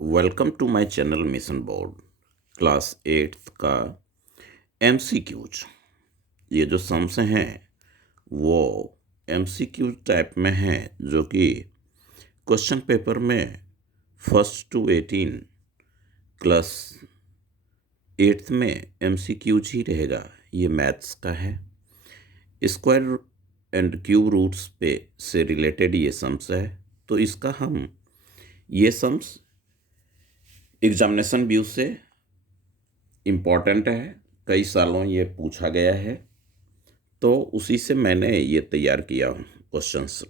Welcome to my channel mission board class 8th का MCQs. ये जो सम्स हैं वो एमसीक्यू टाइप में हैं, जो कि क्वेश्चन पेपर में फर्स्ट टू 18 क्लास 8th में एमसीक्यूज ही रहेगा। ये मैथ्स का है। स्क्वायर एंड क्यूब रूट्स पे से रिलेटेड ये सम्स है। तो इसका हम ये सम्स एग्जामिनेशन व्यू से इम्पॉर्टेंट है, कई सालों ये पूछा गया है, तो उसी से मैंने ये तैयार किया क्वेश्चंस।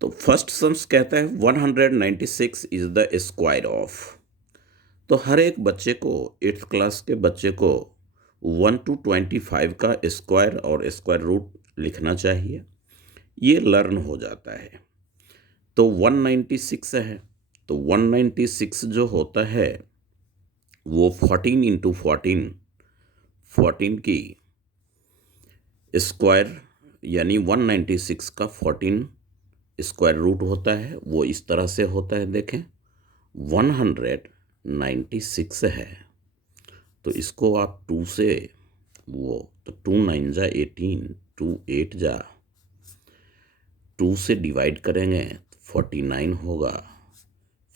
तो फर्स्ट सम्स कहता है 196 इज द स्क्वायर ऑफ। तो हर एक बच्चे को, 8th क्लास के बच्चे को 1 to 25 का स्क्वायर और स्क्वायर रूट लिखना चाहिए। ये लर्न हो जाता है। तो 196 है, तो 196 जो होता है वो 14 इंटू 14 की स्क्वायर, यानी 196 का 14 स्क्वायर रूट होता है। वो इस तरह से होता है, देखें 196 है, तो इसको आप 2 से, वो तो 2 9 जा 18, 2 8 जा 2 से डिवाइड करेंगे तो 49 होगा।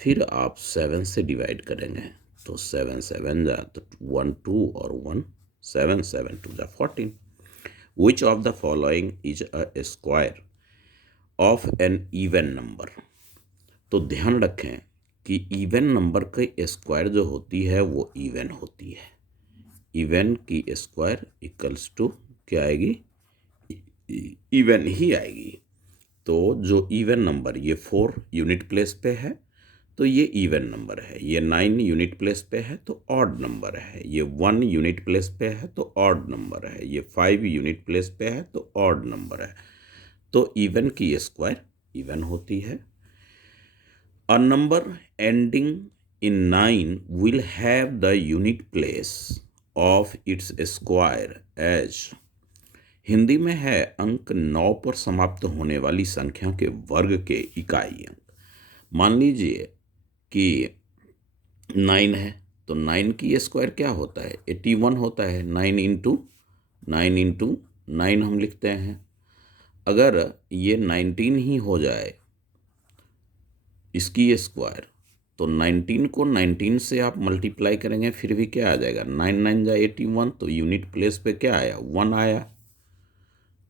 फिर आप 7 से डिवाइड करेंगे तो 7 7 जा तो 1 2 और 1 7 7 2 जा 14। Which of the following is a square of an even number? तो ध्यान रखें कि इवन नंबर की स्क्वायर जो होती है वो इवन होती है। इवन की स्क्वायर इक्वल्स टू क्या आएगी? इवन ही आएगी। तो जो इवन नंबर, ये 4 यूनिट प्लेस पे है तो ये इवन नंबर है। ये 9 यूनिट प्लेस पे है तो ऑड नंबर है। ये 1 यूनिट प्लेस पे है तो ऑड नंबर है। ये 5 यूनिट प्लेस पे है तो ऑड नंबर है। तो इवन की स्क्वायर इवन होती है। A number ending in 9 will have the unit place of its square as. Hindi में है अंक 9 पर समाप्त होने वाली संख्या के वर्ग के इकाई अंक। मान लीजिए कि 9 है, तो 9 की स्क्वायर क्या होता है? 81 होता है। 9 हम लिखते हैं। अगर ये 19 ही हो जाए इसकी स्क्वायर, तो 19 को 19 से आप मल्टीप्लाई करेंगे, फिर भी क्या आ जाएगा? 9 9 जा 81, तो यूनिट प्लेस पे क्या आया? 1 आया।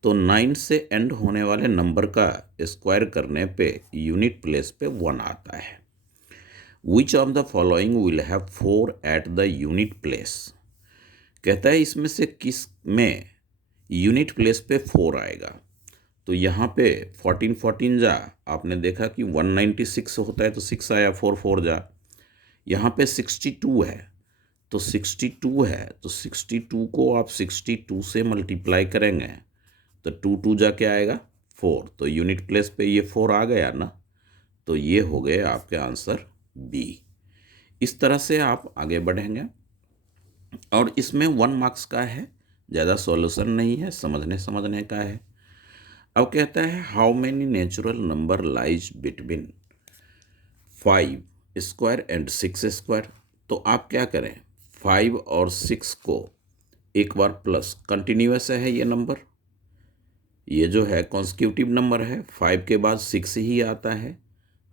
तो 9 से एंड होने वाले नंबर का स्क्वायर करने पे यूनिट प्लेस पे 1 आता है। Which of the following will have 4 at the unit place? कहता है इसमें से किस में यूनिट प्लेस पे 4 आएगा। तो यहाँ पे 14 14 जा, आपने देखा कि 196 होता है तो 6 आया, 4 4 जा। यहाँ पे 62 है, तो 62 है तो 62 को आप 62 से मल्टीप्लाई करेंगे तो 2 2 जा क्या आएगा? 4। तो यूनिट प्लेस पे ये 4 आ गया ना, तो ये हो गए आपके आंसर बी। इस तरह से आप आगे बढ़ेंगे और इसमें 1 मार्क्स का है, ज़्यादा सॉल्यूशन नहीं है, समझने का है। अब कहता है how many natural number lies between 5 square and 6 square. तो आप क्या करें, 5 और 6 को एक बार प्लस, कंटिन्यूअस है ये नंबर, ये जो है कॉन्स्टिट्यूटिव नंबर है, 5 के बाद 6 ही आता है।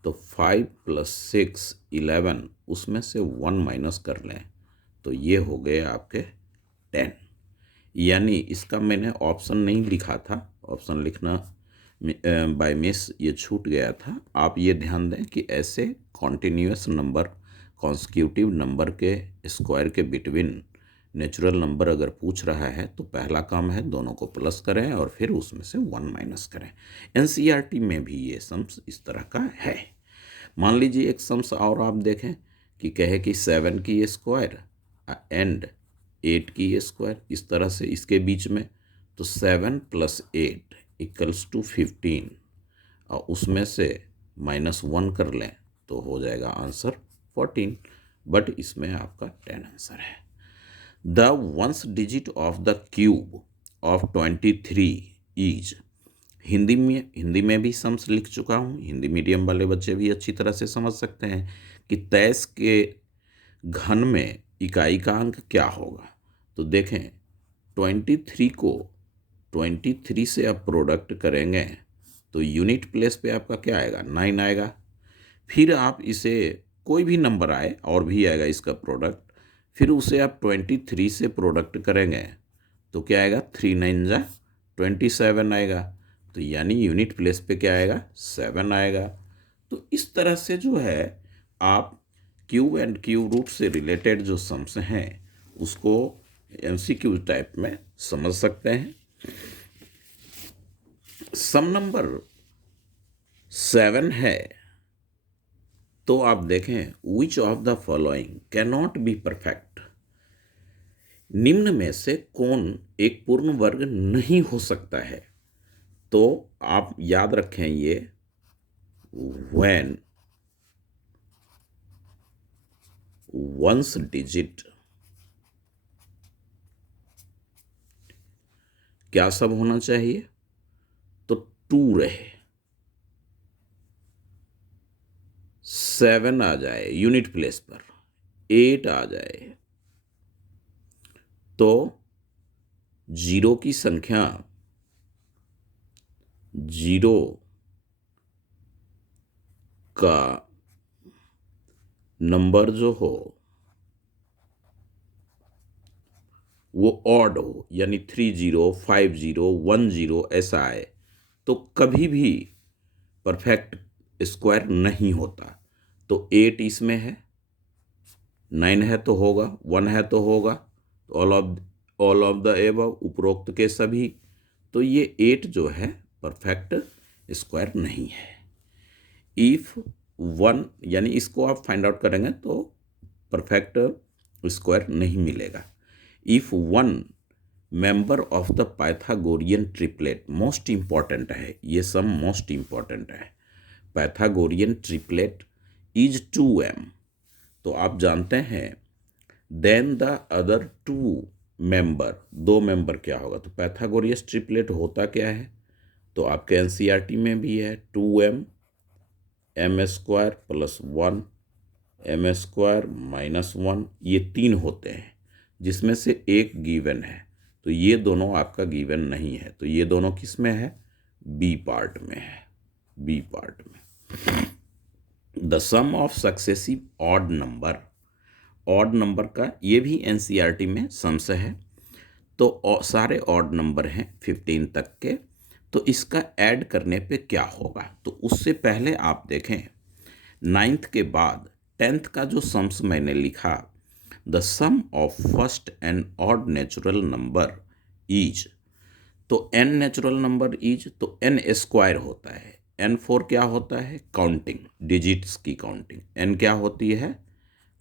तो 5 + 6 11, उसमें से 1 माइनस कर लें तो ये हो गए आपके 10। यानी इसका मैंने ऑप्शन नहीं लिखा था, ऑप्शन लिखना बाय मिस ये छूट गया था। आप ये ध्यान दें कि ऐसे कॉन्टिन्यूअस नंबर, कॉन्स्टिट्यूटिव नंबर के स्क्वायर के बिटवीन नेचुरल नंबर अगर पूछ रहा है तो पहला काम है दोनों को प्लस करें और फिर उसमें से 1 माइनस करें। एनसीईआरटी में भी ये सम्स इस तरह का है। मान लीजिए एक सम्स और आप देखें कि कहे कि 7 की स्क्वायर एंड 8 की स्क्वायर, इस तरह से इसके बीच में, तो 7 + 8 = 15 और उसमें से -1 कर लें तो हो जाएगा आंसर 14। बट इसमें आपका 10 आंसर है। The ones digit of the cube of 23 is। Hindi में भी सम्स लिख चुका हूँ, हिंदी मीडियम वाले बच्चे भी अच्छी तरह से समझ सकते हैं कि 23 के घन में इकाई का अंक क्या होगा। तो देखें 23 को 23 से आप प्रोडक्ट करेंगे तो यूनिट प्लेस पे आपका क्या आएगा, 9 आएगा। फिर आप इसे कोई भी नंबर आए और भी आएगा इसका प्रोडक्ट, फिर उसे आप 23 से प्रोडक्ट करेंगे तो क्या आएगा, 3 9 जा 27 आएगा। तो यानी यूनिट प्लेस पे क्या आएगा, 7 आएगा। तो इस तरह से जो है आप क्यूब एंड क्यूब रूट से रिलेटेड जो सम्स हैं उसको एमसीक्यू टाइप में समझ सकते हैं। सम नंबर 7 है तो आप देखें which of the following can not be perfect, निम्न में से कौन एक पूर्ण वर्ग नहीं हो सकता है। तो आप याद रखें ये when वंस डिजिट क्या सब होना चाहिए, तो 2 रहे, 7 आ जाए यूनिट प्लेस पर, 8 आ जाए, तो 0 की संख्या 0 का नंबर जो हो वो ऑड हो, यानी 30 50 10 ऐसा आए तो कभी भी परफेक्ट स्क्वायर नहीं होता। तो 8 इसमें है, 9 है तो होगा, 1 है तो होगा, तो ऑल ऑफ द एबव, उपरोक्त के सभी। तो ये 8 जो है परफेक्ट स्क्वायर नहीं है। इफ 1 यानी इसको आप फाइंड आउट करेंगे तो परफेक्ट स्क्वायर नहीं मिलेगा। If 1 member of the Pythagorean triplet, most important है ये, सब मोस्ट इंपॉर्टेंट है। पाइथागोरियन ट्रिपलेट इज 2m, तो आप जानते हैं then the other 2 member, 2 member क्या होगा, तो पाइथागोरियस ट्रिपलेट होता क्या है, तो आपके एनसीईआरटी में भी है 2m m² plus 1 m² minus 1, ये 3 होते हैं जिसमें से एक गिवन है। तो ये दोनों आपका गिवन नहीं है, तो ये दोनों किस में है, बी पार्ट में है, बी पार्ट में। The sum of successive odd number, odd number का ये भी एनसीईआरटी में सम्स है। तो सारे ऑड नंबर हैं 15 तक के, तो इसका ऐड करने पे क्या होगा, तो उससे पहले आप देखें 9th के बाद 10th का जो सम्स मैंने लिखा, the sum of first n odd natural number is, तो n नेचुरल नंबर इज तो n² होता है, n4 क्या होता है, काउंटिंग डिजिट्स की काउंटिंग, n क्या होती है,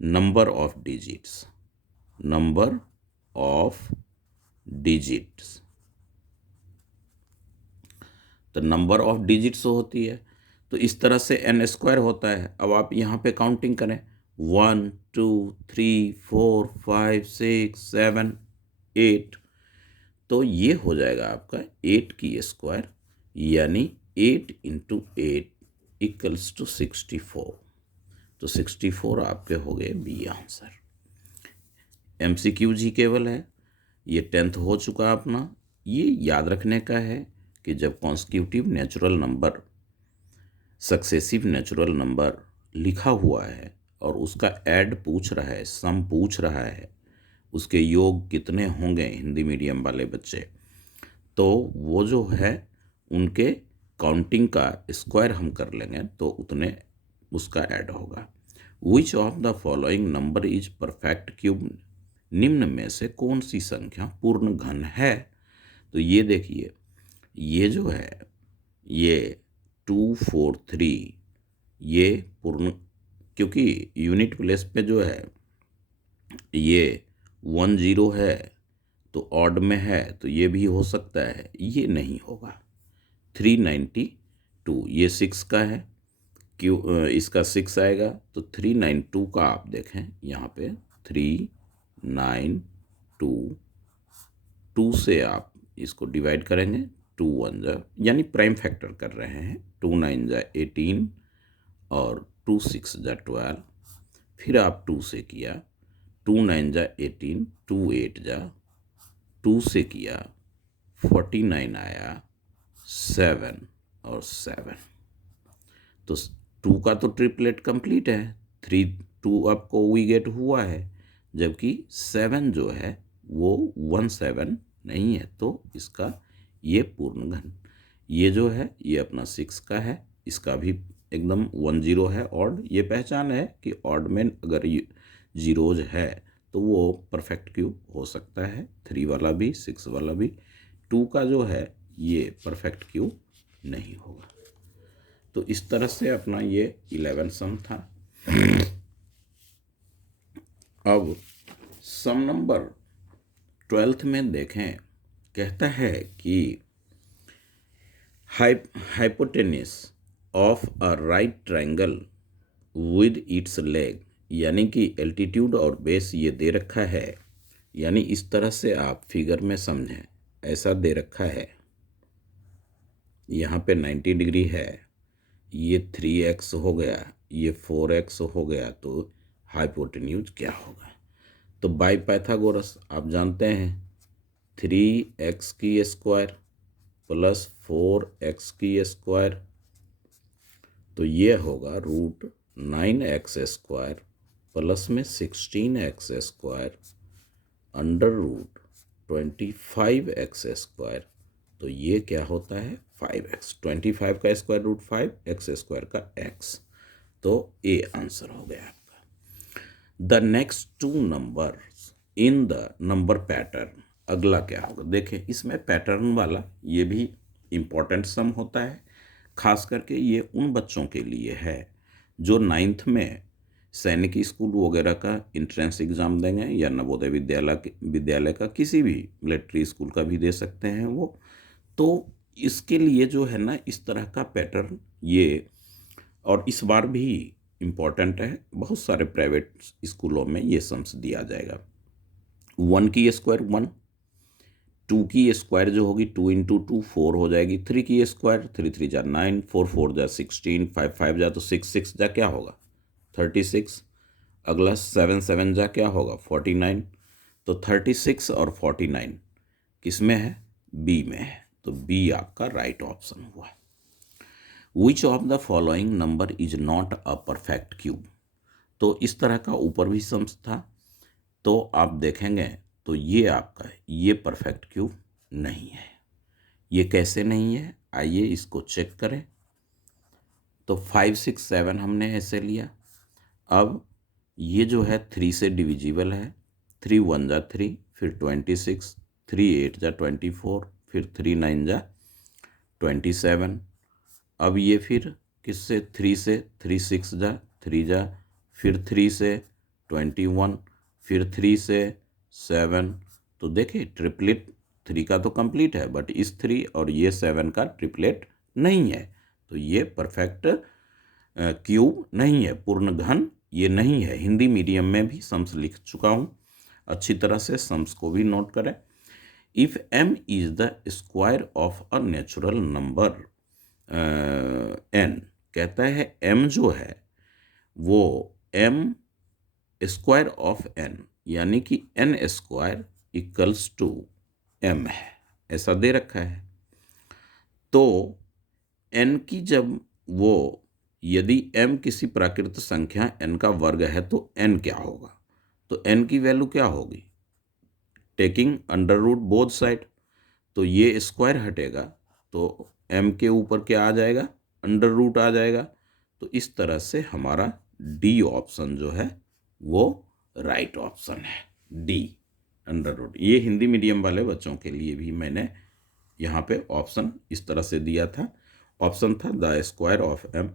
number of digits, number of digits, तो नंबर ऑफ डिजिट्स होती है। तो इस तरह से n² होता है। अब आप यहाँ पे काउंटिंग करें 1 2 3 4 5 6 7 8, तो ये हो जाएगा आपका 8 की स्क्वायर, यानी 8 × 8 = 64। तो 64 आपके हो गए बी आंसर। MCQ जी केवल है, ये 10th हो चुका अपना। ये याद रखने का है कि जब constitutive natural number, successive natural number लिखा हुआ है और उसका ऐड पूछ रहा है, सम पूछ रहा है, उसके योग कितने होंगे हिंदी मीडियम वाले बच्चे, तो वो जो है उनके काउंटिंग का स्क्वायर हम कर लेंगे तो उतने उसका ऐड होगा। Which of the following number is perfect cube, निम्न में से कौन सी संख्या पूर्ण घन है। तो ये देखिए, ये जो है ये 2 4 3, ये पूर्ण, क्योंकि यूनिट प्लेस पे जो है ये 1 0 है तो ऑड में है, तो ये भी हो सकता है, ये नहीं होगा। 392 ये 6 का है, क्यों इसका 6 आएगा, तो 392 का आप देखें यहाँ पे 392, 2 से आप इसको डिवाइड करेंगे 2 1 जा, यानी प्राइम फैक्टर कर रहे हैं, 2 9 जा 18 और 2 6 जा 12। फिर आप 2 से किया, 2 9 जा 18, 2 8 जा, 2 से किया 49 आया, 7 और 7। तो 2 का तो ट्रिपलेट कंप्लीट है, 3 2 आपको वी गेट हुआ है, जबकि 7 जो है वो 1 7 नहीं है। तो इसका ये पूर्ण घन, ये जो है ये अपना 6 का है, इसका भी एकदम 1 0 है। ऑड ये पहचान है कि ऑड में अगर जीरोज है तो वो परफेक्ट क्यूब हो सकता है, 3 वाला भी 6 वाला भी। 2 का जो है ये परफेक्ट क्यूब नहीं होगा। तो इस तरह से अपना ये 11 सम था। अब सम नंबर 12 में देखें, कहता है कि hypotenuse of a right triangle with its leg, यानी कि एल्टीट्यूड और बेस ये दे रखा है, यानी इस तरह से आप फिगर में समझें। ऐसा दे रखा है, यहाँ पे 90 डिग्री है, ये 3x हो गया, ये 4x हो गया, तो हाइपोटेन्यूज क्या होगा? तो बाय पाइथागोरस आप जानते हैं 3x की स्क्वायर प्लस 4x की स्क्वायर, तो ये होगा रूट 9x स्क्वायर प्लस में 16x square under root 25x square. तो ये क्या होता है 5x, 25 का स्क्वायर रूट 5, x स्क्वायर का x। तो ए आंसर हो गया आपका। The next 2 number in the number pattern, अगला क्या होगा? देखें इसमें पैटर्न वाला ये भी इम्पोर्टेंट सम होता है, खास करके ये उन बच्चों के लिए है जो 9th में सैनिक स्कूल वगैरह का इंट्रेंस एग्ज़ाम देंगे, या नवोदय विद्यालय का किसी भी मिलिट्री स्कूल का भी दे सकते हैं वो। तो इसके लिए जो है ना इस तरह का पैटर्न ये, और इस बार भी इम्पोर्टेंट है, बहुत सारे प्राइवेट स्कूलों में ये सम्स दिया जाएगा। 1 की स्क्वायर 1, 2 की स्क्वायर जो होगी 2 इंटू 2 4 हो जाएगी, 3 की स्क्वायर 3 3 जा 9, 4 4 जा 16, 5 5 जा तो 6 6 जा क्या होगा 36। अगला 7 7 जा क्या होगा 49। तो 36 और 49 किस में है? बी में है। तो बी आपका राइट ऑप्शन हुआ। Which of the following number is not a perfect cube? तो इस तरह का ऊपर भी सम्स था, तो आप देखेंगे तो ये आपका ये परफेक्ट क्यूब नहीं है। ये कैसे नहीं है, आइए इसको चेक करें। तो 5 6 7 हमने ऐसे लिया। अब ये जो है 3 से डिविजिबल है, 3 1 जा 3, फिर 26, 3 8 जा 24, फिर 3 9 जा 27। अब ये फिर किससे 3 से 3 6 जा 3 जा, फिर 3 से 21, फिर 3 से 7। तो देखिए ट्रिपलेट 3 का तो कंप्लीट है, बट इस 3 और ये 7 का ट्रिपलेट नहीं है। तो ये परफेक्ट क्यूब नहीं है, पूर्ण घन ये नहीं है। हिंदी मीडियम में भी सम्स लिख चुका हूँ, अच्छी तरह से सम्स को भी नोट करें। If m is the square of a natural number n, कहता है m जो है वो m स्क्वायर ऑफ n, यानी कि n square equals to m है, ऐसा दे रखा है। तो n की जब वो, यदि m किसी प्राकृत संख्या n का वर्ग है तो n क्या होगा? तो n की वैल्यू क्या होगी? Taking under root both side, तो ये स्क्वायर हटेगा तो m के ऊपर क्या आ जाएगा? अंडर रूट आ जाएगा। तो इस तरह से हमारा डी ऑप्शन जो है वो राइट ऑप्शन है, डी अंडर रूट। ये हिंदी मीडियम वाले बच्चों के लिए भी मैंने यहाँ पे ऑप्शन इस तरह से दिया था। ऑप्शन था द स्क्वायर ऑफ m,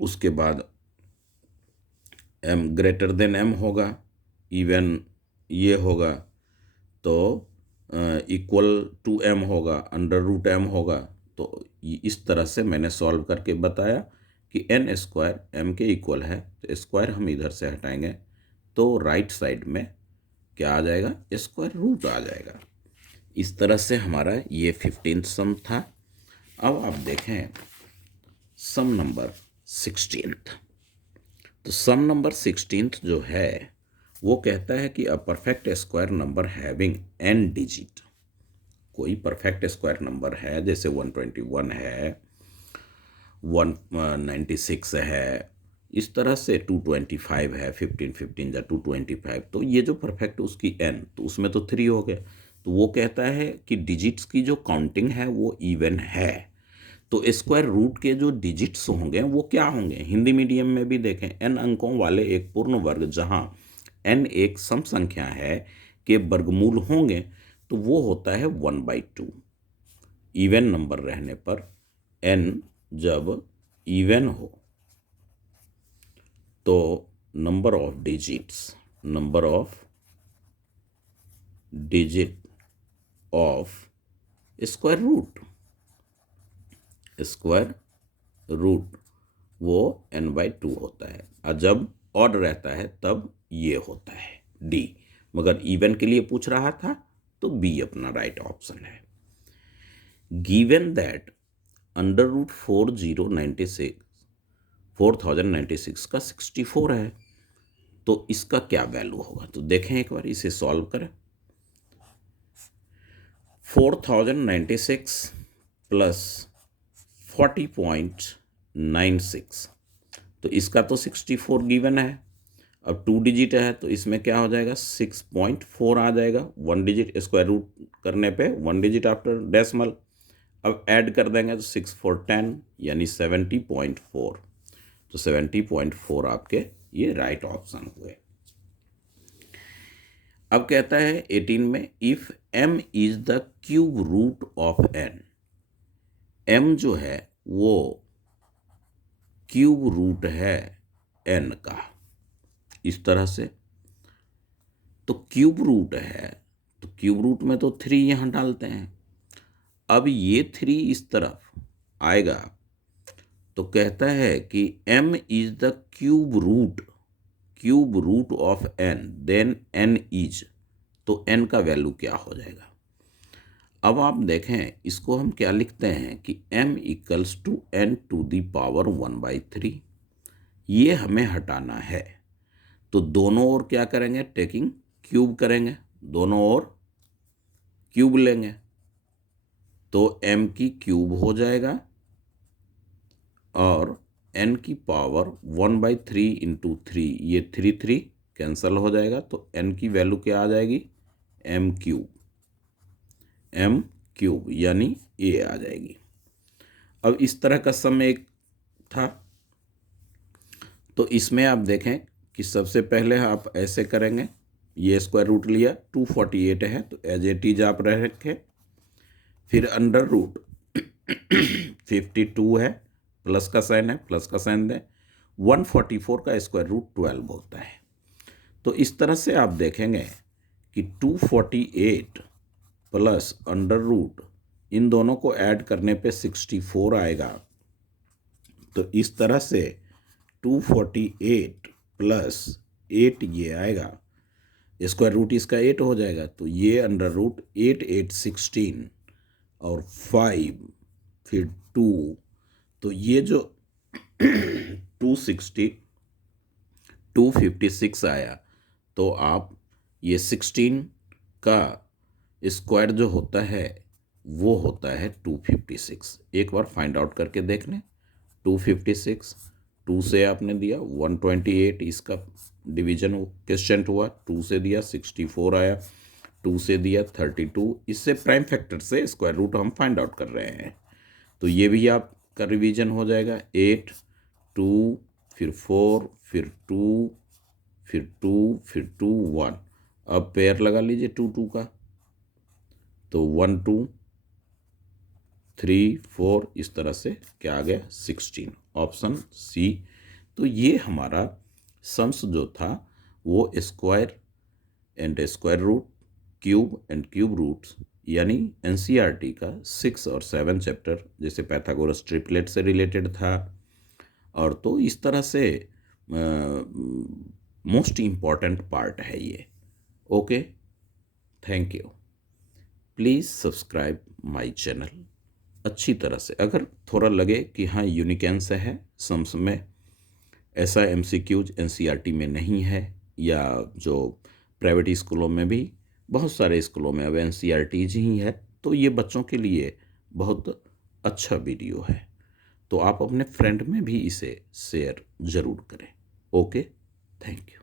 उसके बाद m ग्रेटर देन m होगा, इवन ये होगा तो इक्वल टू m होगा, अंडर रूट m होगा। तो इस तरह से मैंने सॉल्व करके बताया कि n स्क्वायर m के इक्वल है, तो स्क्वायर हम इधर से हटाएंगे तो राइट साइड में क्या आ जाएगा? स्क्वायर रूट आ जाएगा। इस तरह से हमारा ये 15th सम था। अब आप देखें सम नंबर 16th। तो सम नंबर 16th जो है वो कहता है कि a perfect square number having n digit, कोई परफेक्ट स्क्वायर नंबर है, जैसे 121 है, 196 है, इस तरह से 225 है, 15 15 या 225, तो ये जो परफेक्ट उसकी n, तो उसमें तो 3 हो गए। तो वो कहता है कि डिजिट्स की जो काउंटिंग है वो इवन है। तो स्क्वायर रूट के जो डिजिट्स होंगे वो क्या होंगे, हिंदी मीडियम में भी देखें, n अंकों वाले एक पूर्ण वर्ग जहां n एक सम संख्या है के वर्गमूल होंगे तो वो होता है 1/2। इवन नंबर रहने पर n जब इवन हो तो number of digit of square root वो n/2 होता है, और जब ऑड रहता है तब ये होता है d। मगर इवन के लिए पूछ रहा था तो b अपना राइट ऑप्शन है। गिवन दैट अंडर रूट 4096 का 64 है, तो इसका क्या वैल्यू होगा। तो देखें एक बार इसे सॉल्व करें। 4096 प्लस 40.96, तो इसका तो 64 गिवन है। अब 2 डिजिट है तो इसमें क्या हो जाएगा, 6.4 आ जाएगा। 1 डिजिट स्क्वायर रूट करने पे 1 डिजिट आफ्टर डेसिमल। अब ऐड कर देंगे तो 6 4 10 यानी 70.4। तो 70.4 आपके ये राइट ऑप्शन हुए। अब कहता है 18 में, if m is the cube root of n, m जो है वो क्यूब रूट है n का, इस तरह से। तो क्यूब रूट है तो क्यूब रूट में तो 3 यहां डालते हैं। अब ये 3 इस तरफ आएगा तो कहता है कि m is the cube root of n, then n is, तो n का वैल्यू क्या हो जाएगा। अब आप देखें इसको हम क्या लिखते हैं कि m equals to n to the power 1/3। ये हमें हटाना है तो दोनों ओर क्या करेंगे, टेकिंग क्यूब करेंगे, दोनों ओर क्यूब लेंगे तो m की क्यूब हो जाएगा और n की पावर 1/3 इंटू 3, ये 3 कैंसल हो जाएगा तो n की वैल्यू क्या आ जाएगी, m क्यूब यानी ये आ जाएगी। अब इस तरह का सम एक था, तो इसमें आप देखें कि सबसे पहले आप ऐसे करेंगे, ये स्क्वायर रूट लिया, 248 है तो एज इट इज आप रह रखें। फिर अंडर रूट 52 है, प्लस का साइन है, प्लस का साइन दें। 144 का स्क्वायर रूट 12 होता है। तो इस तरह से आप देखेंगे कि 248 प्लस अंडर रूट, इन दोनों को ऐड करने पे 64 आएगा। तो इस तरह से 248 प्लस 8 ये आएगा, स्क्वायर रूट इसका 8 हो जाएगा तो ये अंडर रूट 8 8 16 और 5 फिर 2, तो ये जो 256 आया। तो आप ये 16 का स्क्वायर जो होता है वो होता है 256। एक बार फाइंड आउट करके देख लें। 256 2 से आपने दिया 128, इसका डिवीजन क्वेश्चन हुआ, 2 से दिया 64 आया, 2 से दिया 32, इससे प्राइम फैक्टर से स्क्वायर रूट हम फाइंड आउट कर रहे हैं। तो ये भी आपका रिवीजन हो जाएगा, 8 2 फिर 4 फिर 2 फिर 2 फिर 2 1। अब पेयर लगा लीजिए 2 2 का, तो 1 2 3 4, इस तरह से क्या आ गया 16, ऑप्शन सी। तो ये हमारा सम्स जो था वो square and square root, cube and cube roots, यानी एनसीईआरटी का 6 और 7 चैप्टर, जैसे पैथागोरस ट्रिपलेट से रिलेटेड था। और तो इस तरह से मोस्ट इम्पॉर्टेंट पार्ट है ये। Okay, thank you. Please subscribe my channel अच्छी तरह से। अगर थोड़ा लगे कि हाँ यूनिक आंसर है, सम्स में ऐसा एमसीक्यूज एनसीईआरटी में नहीं है, या जो प्राइवेट स्कूलों में भी, बहुत सारे स्कूलों में अब एनसीईआरटीज ही है, तो ये बच्चों के लिए बहुत अच्छा वीडियो है। तो आप अपने फ्रेंड में भी इसे शेयर ज़रूर करें। Okay, thank you.